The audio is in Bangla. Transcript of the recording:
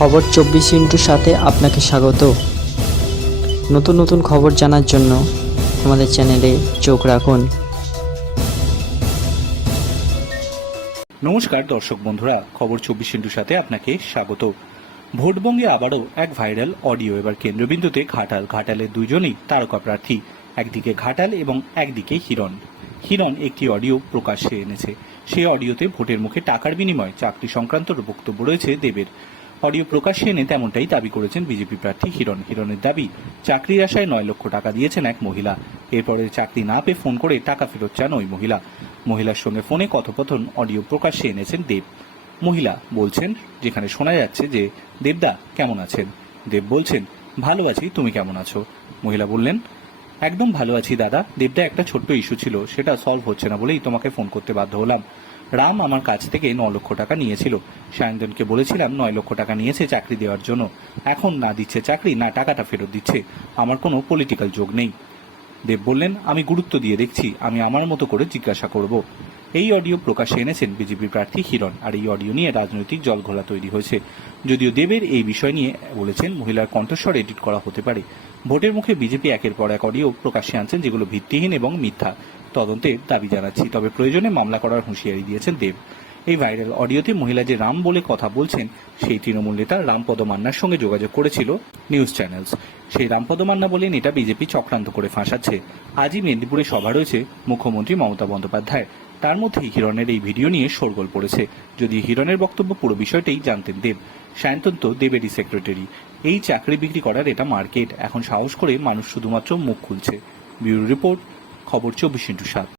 খবর চব্বিশ ইন্টুর সাথে আপনাকে স্বাগত। নতুন নতুন খবর জানার জন্য আমাদের চ্যানেলে চোখ রাখুন। নমস্কার দর্শক বন্ধুরা, খবর চব্বিশ ইন্টুর সাথে আপনাকে স্বাগত। ভোটবঙ্গে আবারও এক ভাইরাল অডিও, এবার কেন্দ্রবিন্দুতে ঘাটাল, ঘাটালের দুজনেই তারকা প্রার্থী, একদিকে ঘাটাল এবং একদিকে হিরণ। হিরণ একটি অডিও প্রকাশ্যে এনেছে। সেই অডিওতে ভোটের মুখে টাকার বিনিময়ে চাকরি সংক্রান্ত বক্তব্য রয়েছে দেবের। অডিও প্রকাশ্যে এনে তেমনটাই দাবি করেছেন বিজেপি প্রার্থী হিরণ। হিরণের দাবি, চাকরির আশায় নয় লক্ষ টাকা দিয়েছেন এক মহিলা। এরপরে চাকরি না পেয়ে ফোন করে টাকা ফেরত চান ওই মহিলা। মহিলার সঙ্গে ফোনে কথোপকথন অডিও প্রকাশ্যে এনেছেন দেব। মহিলা বলছেন, যেখানে শোনা যাচ্ছে যে, দেবদা, কেমন আছেন? দেব বলছেন, ভালো আছি, তুমি কেমন আছো? মহিলা বললেন একদম ভালো আছি, দাদা। দেবদা, একটা ছোট্ট ইস্যু ছিল, সেটা সলভ হচ্ছে না বলেই তোমাকে ফোন করতে বাধ্য হলাম। রাম আমার কাছ থেকে ন লক্ষ টাকা নিয়েছিল। সায়ন্তনকে বলেছিলাম, নয় লক্ষ টাকা নিয়েছে চাকরি দেওয়ার জন্য। এখন না দিচ্ছে চাকরি, না টাকাটা ফেরত দিচ্ছে। আমার কোনো পলিটিক্যাল যোগ নেই। দেব বললেন, আমি গুরুত্ব দিয়ে দেখছি, আমি আমার মতো করে জিজ্ঞাসা করব। এই অডিও প্রকাশ্যে এনেছেন বিজেপি প্রার্থী হিরণ, আর এই অডিও নিয়ে রাজনৈতিক জলঘোলা তৈরি হয়েছে। যদিও দেবের এই বিষয় নিয়ে বলেছেন, মহিলার কণ্ঠস্বর এডিট করা হতে পারে। ভোটের মুখে বিজেপি একের পর এক অডিও প্রকাশ্যে আনছেন যেগুলো ভিত্তিহীন এবং মিথ্যা। তদন্তের দাবি জানাচ্ছি, তবে প্রয়োজনে মামলা করার হুঁশিয়ারি দিয়েছেন দেব। এই ভাইরাল অডিওতে মহিলা যে রাম বলে কথা বলছেন, সেই তৃণমূল নেতা রামপদ মান্নার সঙ্গে যোগাযোগ করেছিল নিউজ চ্যানেলস। সেই রামপদ মান্না বলেন এটা বিজেপি চক্রান্ত করে ফাঁসাচ্ছে। আজই মেদিনীপুরে সভা রয়েছে মুখ্যমন্ত্রী মমতা বন্দ্যোপাধ্যায় তার মধ্যেই হিরণের এই ভিডিও নিয়ে শোরগোল পড়েছে। যদি হিরণের বক্তব্য পুরো বিষয়টাই জানতেন দেব। সায়ন্তন দেবেরই সেক্রেটারি এই চাকরি বিক্রি করার এটা মার্কেট এখন সাহস করে মানুষ শুধুমাত্র মুখ খুলছে। ব্যুরো রিপোর্ট, খবর চব্বিশ ইন্টু সাত।